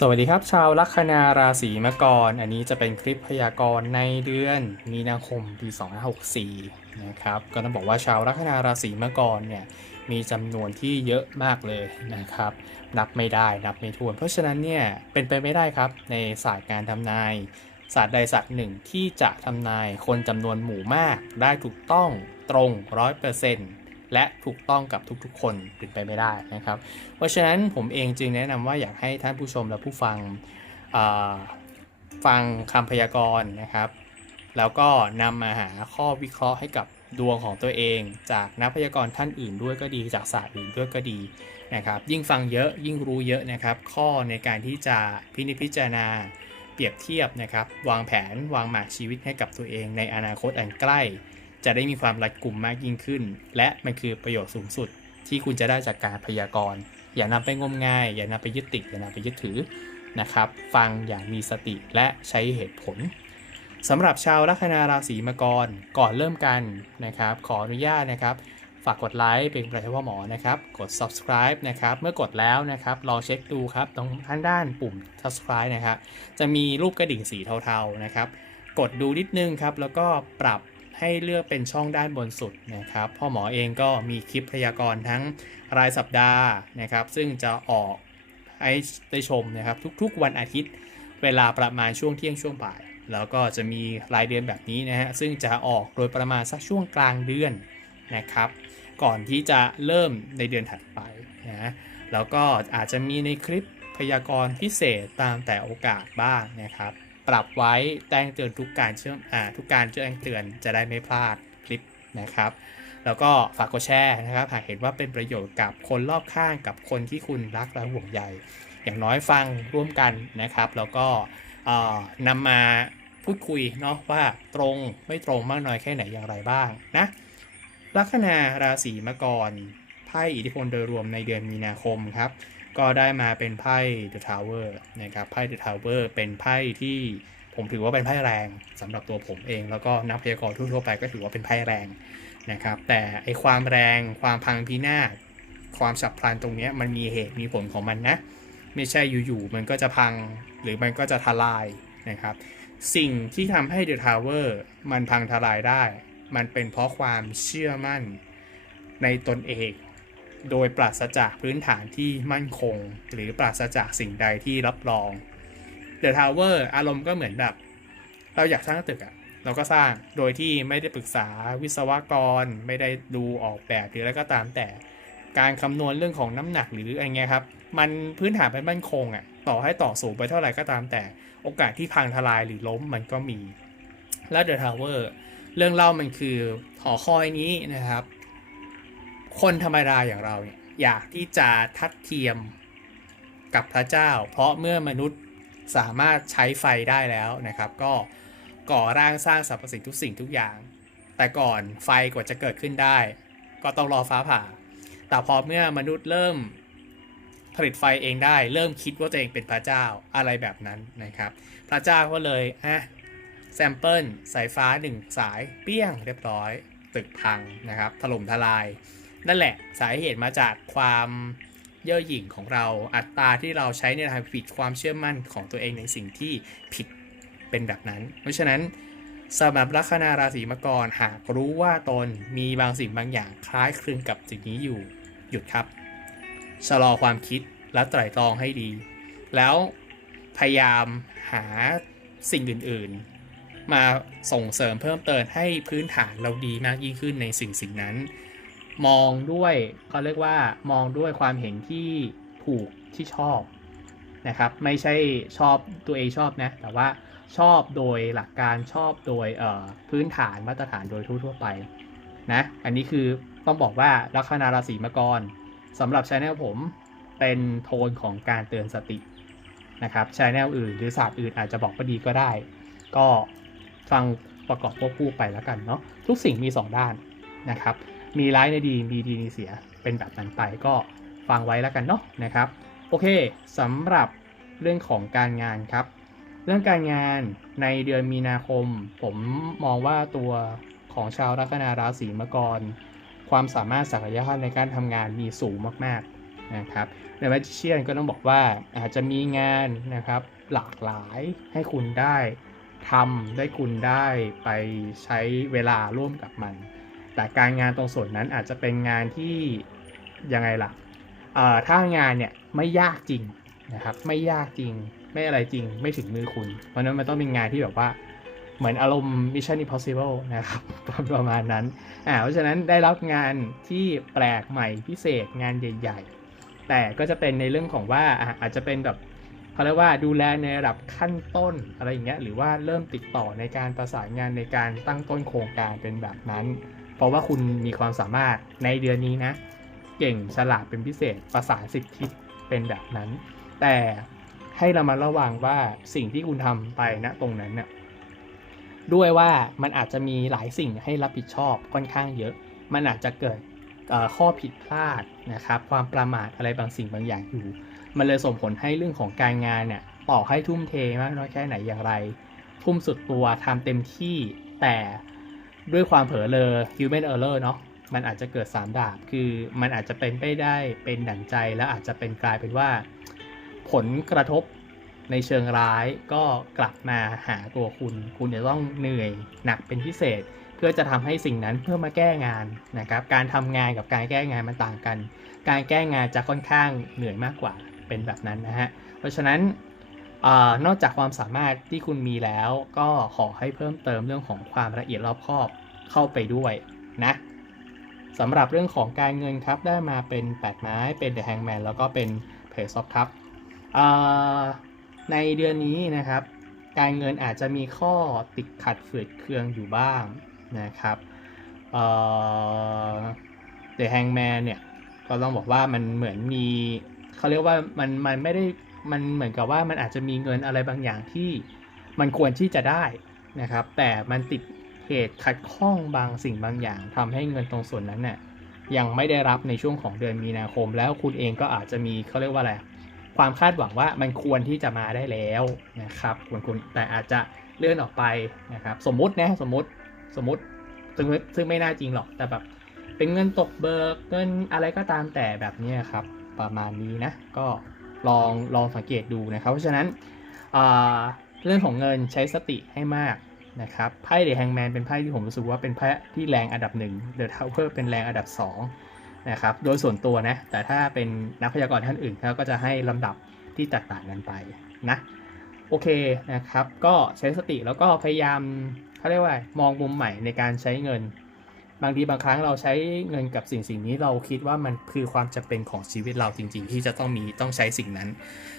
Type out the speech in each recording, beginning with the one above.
สวัสดีครับ ชาวลัคนาราศีมะกร อันนี้จะเป็นคลิปพยากรณ์ในเดือนมีนาคมปี2564 นะครับ ก็ต้องบอกว่าชาวลัคนาราศีมะกรเนี่ยมีจำนวนที่เยอะมากเลยนะครับ นับไม่ได้นับไม่ถ้วน เพราะฉะนั้นเนี่ยเป็นไปไม่ได้ครับในศาสตร์การทำนายศาสตร์ใดศาสตร์หนึ่งที่จะทำนายคนจำนวนหมู่มากได้ถูกต้องตรง 100% และถูกต้องกับทุกๆ คนเป็นไปไม่ได้นะครับ เพราะฉะนั้นผมเองจึงแนะนำว่าอยากให้ท่านผู้ชมและผู้ฟังฟังคำพยากรณ์นะครับ แล้วก็นำมาหาข้อวิเคราะห์ให้กับดวงของตัวเอง จากนักพยากรณ์ท่านอื่นด้วยก็ดีจากศาสตร์อื่นด้วยก็ดีนะครับ ยิ่งฟังเยอะยิ่งรู้เยอะนะครับ ข้อในการที่จะพินิจพิจารณาเปรียบเทียบนะครับ วางแผนวางหมากชีวิตให้กับตัวเองในอนาคตอันใกล้ จะได้มีความรัดกุมมากยิ่งขึ้น และมันคือประโยชน์สูงสุดที่คุณจะได้จากการพยากรณ์ อย่านำไปงมงาย อย่านำไปยึดติด อย่านำไปยึดถือนะครับ ฟังอย่างมีสติและใช้เหตุผลสำหรับชาวลัคนาราศีมังกรก่อนเริ่มกันนะครับ ขออนุญาตนะครับ ฝากกดไลค์เป็นกระเทว่าหมอนะครับ กด subscribe นะครับ เมื่อกดแล้วนะครับลองเช็คดูครับตรงท่านด้านปุ่ม subscribe นะครับจะมีรูปกระดิ่งสีเทาๆนะครับ กดดูนิดนึงครับ แล้วก็ปรับ ให้เลือกเป็นช่องด้านบนสุดนะครับพ่อหมอเองก็มีคลิปพยากรณ์ทั้งรายสัปดาห์นะครับ ซึ่งจะออกให้ได้ชมนะครับทุกๆ วันอาทิตย์เวลาประมาณช่วงเที่ยงช่วงบ่าย แล้วก็จะมีรายเดือนแบบนี้นะฮะซึ่งจะออกโดยประมาณสักช่วงกลางเดือนนะครับ ก่อนที่จะเริ่มในเดือนถัดไปนะแล้วก็อาจจะมีในคลิปพยากรณ์พิเศษตามแต่โอกาสบ้างนะครับ ปรับไว้แจ้งเตือนทุกการเชื่อมอ่าทุกการแจ้งเตือนจะได้ไม่พลาดคลิปนะครับ แล้วก็ฝากกดแชร์นะครับหากเห็นว่าเป็นประโยชน์กับคนรอบข้างกับคนที่คุณรักและห่วงใยอย่างน้อยฟังร่วมกันนะครับ แล้วก็นำมาพูดคุยเนาะว่าตรงไม่ตรงมากน้อยแค่ไหนอย่างไรบ้างนะลัคนาราศีมกรไพ่อิทธิพลโดยรวมในเดือนมีนาคมครับ ก็ได้มาเป็นไพ่ The Tower นะครับไพ่ The Tower เป็นไพ่ที่ผมถือว่าเป็นไพ่แรงสำหรับตัวผมเอง แล้วก็นักพยากรณ์ทั่วๆไปก็ถือว่าเป็นไพ่แรงนะครับ แต่ไอความแรงความพังพินาศความฉับพลันตรงนี้มันมีเหตุมีผลของมันนะ ไม่ใช่อยู่ๆมันก็จะพังหรือมันก็จะทลายนะครับ สิ่งที่ทำให้ The Tower มันพังทลายได้ มันเป็นเพราะความเชื่อมั่นในตนเอง โดยปราศจากพื้นฐานที่มั่นคง หรือปราศจากสิ่งใดที่รับรอง The Tower อารมณ์ก็เหมือนแบบ เราอยากสร้างตึกอะเราก็สร้างโดยที่ไม่ได้ปรึกษาวิศวกร ไม่ได้ดูออกแบบหรืออะไรก็ตามแต่ การคำนวณเรื่องของน้ำหนักหรืออะไรเงี้ยครับ มันพื้นฐานเป็นมั่นคงอะต่อให้ต่อสูงไปเท่าไหร่ก็ตามแต่ โอกาสที่พังทลายหรือล้มมันก็มี และ The Tower เรื่องเล่ามันคือหอคอยนี้นะครับ คนธรรมดาอย่างเราเนี่ยอยากที่จะทัดเทียมกับพระเจ้า เพราะเมื่อมนุษย์สามารถใช้ไฟได้แล้วนะครับ ก็ก่อร่างสร้างสรรพสิ่งทุกสิ่งทุกอย่าง แต่ก่อนไฟกว่าจะเกิดขึ้นได้ ก็ต้องรอฟ้าผ่า แต่พอเมื่อมนุษย์เริ่มผลิตไฟเองได้ เริ่มคิดว่าตัวเองเป็นพระเจ้าอะไรแบบนั้นนะครับ พระเจ้าก็เลยอะแซมเปิลสายฟ้า1สายเปี้ยงเรียบร้อย ตึกพังนะครับ ถล่มทลาย นั่นแหละสาเหตุมาจากความเย่อหยิ่งของเราอัตราที่เราใช้ในทางผิดความเชื่อมั่นของตัวเองในสิ่งที่ผิดเป็นแบบนั้น เพราะฉะนั้นสำหรับลัคนาราศีมกรหากรู้ว่าตนมีบางสิ่งบางอย่างคล้ายคลึงกับสิ่งนี้อยู่หยุดครับ ชะลอความคิดและไตร่ตรองให้ดี แล้วพยายามหาสิ่งอื่นๆ มาส่งเสริมเพิ่มเติมให้พื้นฐานเราดีมากยิ่งขึ้นในสิ่งสิ่งนั้น มองด้วยเขาเรียกว่ามองด้วยความเห็นที่ถูกที่ชอบนะครับ ไม่ใช่ชอบตัวเองชอบนะแต่ว่าชอบโดยหลักการชอบโดยพื้นฐานมาตรฐานโดยทั่วๆไปนะอันนี้คือต้องบอกว่าลัคนาราศีมกรสำหรับช anel ผมเป็นโทนของการเตือนสตินะครับช anel อื่นหรือศาสตร์อื่นอาจจะบอกว่าดีก็ได้ ก็ฟังประกอบควบคู่ไปแล้วกันเนาะทุกสิ่งมี 2 ด้านนะครับ มีร้ายในดีมีดีในเสียเป็นแบบนั้นไปก็ฟังไว้แล้วกันเนาะนะครับ โอเคสำหรับเรื่องของการงานครับ เรื่องการงานในเดือนมีนาคม ผมมองว่าตัวของชาวลัคนาราศีมกร ความสามารถศักยภาพในการทำงานมีสูงมากๆนะครับใน Magician ก็ต้องบอกว่าอาจจะมีงานนะครับหลากหลายให้คุณได้ทำได้คุณได้ไปใช้เวลาร่วมกับมัน แต่การงานตรงส่วนนั้นอาจจะเป็นงานที่ยังไงล่ะถ้างานเนี่ยไม่ยากจริงนะครับ ไม่ยากจริง ไม่อะไรจริง ไม่ถึงมือคุณ เพราะฉะนั้นมันต้องเป็นงานที่แบบว่า เหมือนอารมณ์ Mission Impossible นะครับ ประมาณนั้นอ่าเพราะฉะนั้นได้รับงานที่แปลกใหม่พิเศษงานใหญ่ ๆ แต่ก็จะเป็นในเรื่องของว่าอาจจะเป็นแบบเขาเรียกว่าดูแลในระดับขั้นต้นอะไรอย่างเงี้ยหรือว่าเริ่มติดต่อในการประสานงานในการตั้งต้นโครงการเป็นแบบนั้น เพราะว่าคุณมีความสามารถในเดือนนี้นะ เก่งฉลาดเป็นพิเศษประสานสิบทิศเป็นแบบนั้น แต่ให้เรามาระวังว่าสิ่งที่คุณทำไปณตรงนั้นเนี่ยด้วยว่ามันอาจจะมีหลายสิ่งให้รับผิดชอบค่อนข้างเยอะ มันอาจจะเกิดข้อผิดพลาดนะครับ ความประมาทอะไรบางสิ่งบางอย่างอยู่ มันเลยส่งผลให้เรื่องของการงานเนี่ยต่อให้ทุ่มเทมากน้อยแค่ไหนอย่างไร ทุ่มสุดตัวทำเต็มที่แต่ ด้วยความเผลอเลอ human error เนาะมันอาจจะเกิด 3 ดาบ คือมันอาจจะเป็นไปได้เป็นดั่งใจ แล้วอาจจะเป็นกลายเป็นว่า ผลกระทบในเชิงร้ายก็กลับมาหาตัวคุณ คุณจะต้องเหนื่อยหนักเป็นพิเศษ เพื่อจะทำให้สิ่งนั้นเพื่อมาแก้งานนะครับ การทำงานกับการแก้งานมันต่างกัน การแก้งานจะค่อนข้างเหนื่อยมากกว่าเป็นแบบนั้นนะฮะ เพราะฉะนั้น อนอกจากความสามารถที่คุณมีแล้ว ก็ขอให้เพิ่มเติมเรื่องของความละเอียดรอบคอบเข้าไปด้วยนะสำหรับเรื่องของการเงินครับได้มาเป็น 8 ไม้เป็น The Hangman แล้วก็เป็น Page of Cup เอ่อในเดือนนี้นะครับ การเงินอาจจะมีข้อติดขัดฝืดเคืองอยู่บ้างนะครับเอ่อ The Hangman เนี่ยก็ต้องบอกว่ามันเหมือนมีเขาเรียกว่ามันมันไม่ได้ มันเหมือนกับว่ามันอาจจะมีเงินอะไรบางอย่างที่มันควรที่จะได้นะครับ แต่มันติดเหตุขัดข้องบางสิ่งบางอย่างทำให้เงินตรงส่วนนั้นเนี่ยยังไม่ได้รับในช่วงของเดือนมีนาคม แล้วคุณเองก็อาจจะมีเขาเรียกว่าอะไรความคาดหวังว่ามันควรที่จะมาได้แล้วนะครับควรคุณแต่อาจจะเลื่อนออกไปนะครับสมมุตินะสมมุติสมมุติซึ่งซึ่งไม่น่าจริงหรอกแต่แบบเป็นเงินตกเบิกเงินอะไรก็ตามแต่แบบนี้ครับ ประมาณนี้นะก็ ลองลองสังเกตดูนะครับ เพราะฉะนั้นเรื่องของเงินใช้สติให้มากนะครับไพ่เดอะแฮงแมนเป็นไพ่ที่ผมรู้สึกว่าเป็นไพ่ที่แรงอันดับหนึ่งเดอะทาวเวอร์เป็นแรงอันดับสองนะครับโดยส่วนตัวนะแต่ถ้าเป็นนักพยากรณ์ท่านอื่นเขาก็จะให้ลำดับที่แตกต่างกันไปนะโอเคนะครับ ก็ใช้สติแล้วก็พยายามเขาเรียกว่ามองมุมใหม่ในการใช้เงิน บางทีบางครั้งเราใช้เงินกับสิ่งสิ่งนี้เราคิดว่ามันคือความจำเป็นของชีวิตเราจริง ๆ ที่จะต้องมีต้องใช้สิ่งนั้น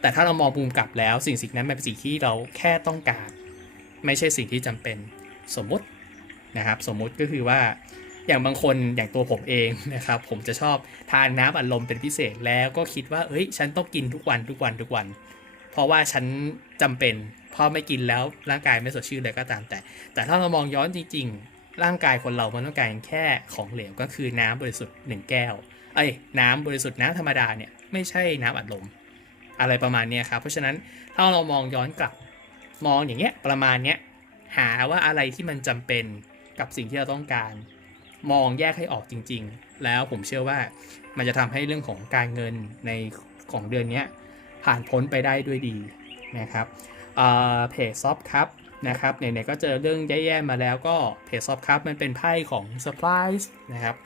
แต่ถ้าเรามองมุมกลับแล้วสิ่งสิ่งนั้นมันเป็นสิ่งที่เราแค่ต้องการ ไม่ใช่สิ่งที่จำเป็นสมมุตินะครับสมมุติก็คือว่าอย่างบางคนอย่างตัวผมเองนะครับผมจะชอบทานน้ำอัดลมเป็นพิเศษแล้วก็คิดว่าเอ้ยฉันต้องกินทุกวันทุกวันทุกวัน เพราะว่าฉันจำเป็นพราะไม่กินแล้วร่างกายไม่สดชื่นเลยก็ตามแต่ แต่ถ้าเรามองย้อนจริงๆ ร่างกายคนเรามันต้องการแค่ของเหลวก็คือน้ำบริสุทธิ์หนึ่งแก้วเอ้ยน้ำบริสุทธิ์น้ำธรรมดาเนี่ยไม่ใช่น้ำอัดลม อะไรประมาณนี้ครับเพราะฉะนั้นถ้าเรามองย้อนกลับมองอย่างเงี้ยประมาณเนี้ยหาว่าอะไรที่มันจำเป็นกับสิ่งที่เราต้องการ มองแยกให้ออกจริง ๆ แล้วผมเชื่อว่ามันจะทำให้เรื่องของการเงินในของเดือนเนี้ยผ่านพ้นไปได้ด้วยดีนะครับเพจซอฟครับ นะครับไหนๆก็เจอเรื่องแย่ๆมาแล้วก็เพจซอฟครับมันเป็นไพ่ของเซอร์ไพรส์นะครับ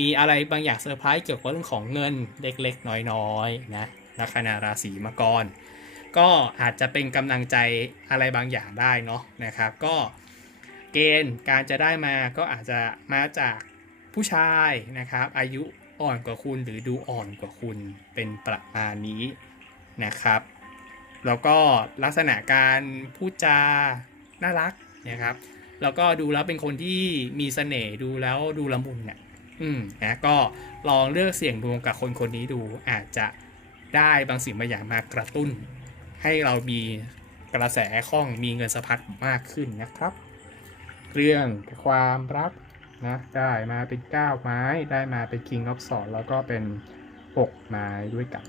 มีอะไรบางอย่างเซอร์ไพรส์เกี่ยวกับเรื่องของเงินเล็กๆ น้อยๆนะลัคนาราศีมาก่อนก็อาจจะเป็นกำลังใจอะไรบางอย่างได้เนาะนะครับ ก็เกณฑ์การจะได้มาก็อาจจะมาจากผู้ชายนะครับ อายุอ่อนกว่าคุณหรือดูอ่อนกว่าคุณเป็นประมาณนี้นะครับ แล้วก็ลักษณะการพูดจา น่ารักนะครับ แล้วก็ดูแล้วเป็นคนที่มีเสน่ห์ดูแล้วดูละมุนเนี่ยอืมนะก็ลองเลือกเสี่ยงดวงกับคนคนนี้ดูอาจจะได้บางสิ่งบางอย่างมากระตุ้น ให้เรามีกระแสคล่องมีเงินสะพัดมากขึ้นนะครับ เรื่องความรักนะได้มาเป็น9ไม้ได้มาเป็น King of Swords แล้วก็เป็น 6 ไม้ด้วยกัน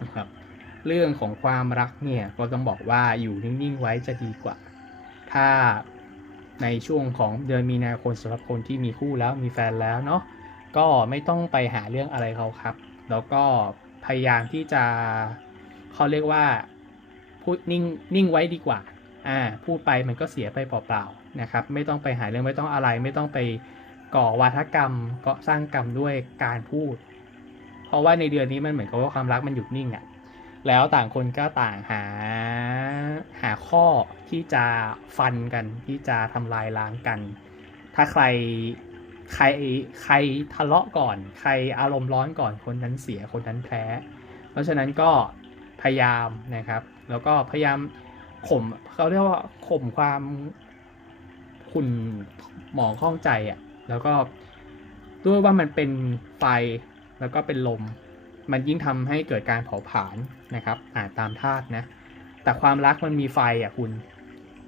นะครับเรื่องของความรักเนี่ยก็ต้องบอกว่าอยู่นิ่งๆไว้จะดีกว่า ถ้าในช่วงของเดือนมีนาคมสำหรับคนที่มีคู่แล้วมีแฟนแล้วเนาะก็ไม่ต้องไปหาเรื่องอะไรเขาครับ แล้วก็พยายามที่จะเขาเรียกว่าพูดนิ่งนิ่งไว้ดีกว่าอ่าพูดไปมันก็เสียไปเปล่าๆนะครับ ไม่ต้องไปหาเรื่องไม่ต้องอะไร ไม่ต้องไปก่อวาทกรรมก็สร้างกรรมด้วยการพูด เพราะว่าในเดือนนี้มันเหมือนกับว่าความรักมันหยุดนิ่งอะ่ะ แล้วต่างคนก็ต่างหาหาข้อที่จะฟันกันที่จะทำลายล้างกัน ถ้าใครใครใครทะเลาะก่อน ใครอารมณ์ร้อนก่อนคนนั้นเสียคนนั้นแพ้ เพราะฉะนั้นก็พยายามนะครับ แล้วก็พยายามข่มเขาเรียกว่าข่มความขุ่นหมองข้องใจอะ่ะแล้วก็ด้วยว่ามันเป็นไฟแล้วก็เป็นลม มันยิ่งทำให้เกิดการเผาผลาญนะครับอ่าตามธาตุนะ แต่ความรักมันมีไฟอะคุณ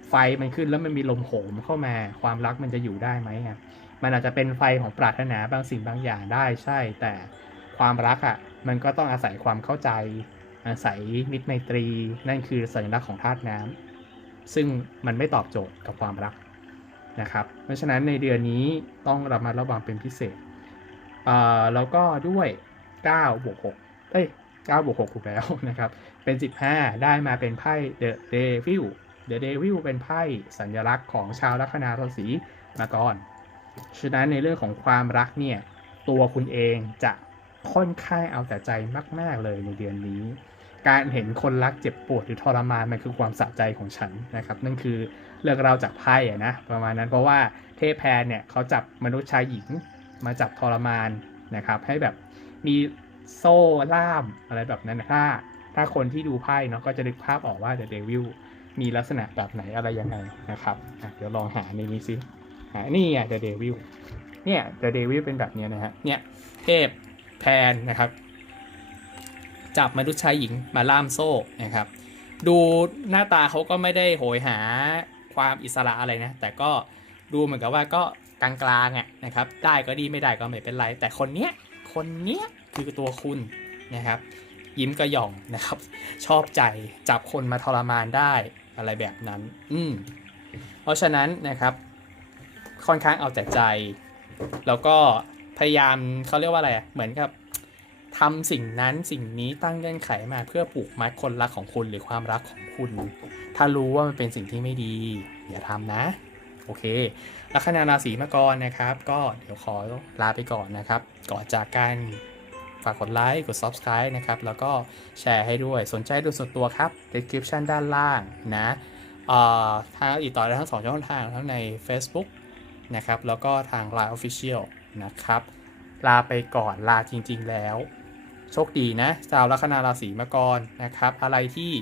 ไฟมันขึ้นแล้วมันมีลมโหมเข้ามา ความรักมันจะอยู่ได้ไหมอะ มันอาจจะเป็นไฟของปรารถนาบางสิ่งบางอย่างได้ใช่ แต่ความรักอะ มันก็ต้องอาศัยความเข้าใจ อาศัยมิตรไมตรี นั่นคือสัญลักษณ์ของธาตุน้ำซึ่งมันไม่ตอบโจทย์กับความรักนะครับ เพราะฉะนั้นในเดือนนี้ต้องระมัดระวังเป็นพิเศษเอ่อแล้วก็ด้วย 9บวก6เอ้ย9บวก6ถูกแล้วนะครับ เป็น 15 ได้มาเป็นไพ่ The Devil The Devil เป็นไพ่สัญลักษณ์ของชาวลัคนาราศีมาก่อนฉะนั้นในเรื่องของความรักเนี่ย ตัวคุณเองจะค่อนข้างเอาแต่ใจมาก ๆ เลยในเดือนนี้ การเห็นคนรักเจ็บปวดหรือทรมานมันคือความสะใจของฉันนะครับ นั่นคือเรื่องเราวจากไพ่อะนะประมาณนั้นเพราะว่าเทพแพรเนี่ยเขาจับมนุษย์ชายหญิงมาจับทรมานนะครับ ให้แบบ มีโซ่ล่ามอะไรแบบนั้นนะถ้า ถ้าคนที่ดูไพ่เนาะก็จะนึกภาพออกว่าเดอะเดวิลมีลักษณะแบบไหนอะไรยังไงนะครับเดี๋ยวลองหาในนี้สิหานี่ไงเดอะเดวิลเนี่ยเดอะเดวิลเป็นแบบเนี้ยนะฮะเนี่ยเทพแพนนะครับ จับมนุษย์ชายหญิงมาล่ามโซ่นะครับ ดูหน้าตาเขาก็ไม่ได้โหยหาความอิสระอะไรนะ แต่ก็ดูเหมือนกับว่าก็กลางๆอะนะครับ ได้ก็ดีไม่ได้ก็ไม่เป็นไร แต่คนเนี้ย คนเนี้ยคือตัวคุณนะครับ ยิ้มกระหย่องนะครับ ชอบใจจับคนมาทรมานได้อะไรแบบนั้น อืมเพราะฉะนั้นนะครับ ค่อนข้างเอาแต่ใจ แล้วก็พยายามเขาเรียกว่าอะไรเหมือนกับทำสิ่งนั้นสิ่งนี้ตั้งเงื่อนไขมาเพื่อปลูกมัดคนรักของคุณหรือความรักของคุณ ถ้ารู้ว่ามันเป็นสิ่งที่ไม่ดี อย่าทำนะ โอเค ลัคนาราศีมังกรนะครับ ก็เดี๋ยวขอลาไปก่อนนะครับ ก่อนจากกันฝากกดไลค์ กด Subscribe นะครับ แล้วก็แชร์ให้ด้วย สนใจดูส่วนตัวครับ description ด้านล่างนะทางติดต่อได้ทั้งสองช่องทางทั้งใน Facebook นะครับ แล้วก็ทาง Line Official นะครับ ลาไปก่อนลาจริง ๆ แล้ว โชคดีนะชาวลัคนาราศีมังกรนะครับ อะไรที่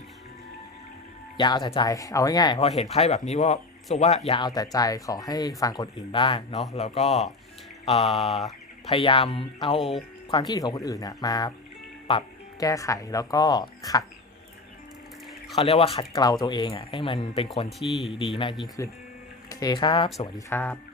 อย่าเอาแต่ใจ เอาง่ายๆพอเห็นไพ่แบบนี้ว่า สุว่าอย่าเอาแต่ใจขอให้ฟังคนอื่นบ้างเนาะแล้วก็พยายามเอาความคิดของคนอื่นนะมาปรับแก้ไขแล้วก็ขัดเขาเรียกว่าขัดเกลาตัวเองอะ่ะให้มันเป็นคนที่ดีมากยิ่งขึ้นโอเคครับ สวัสดีครับ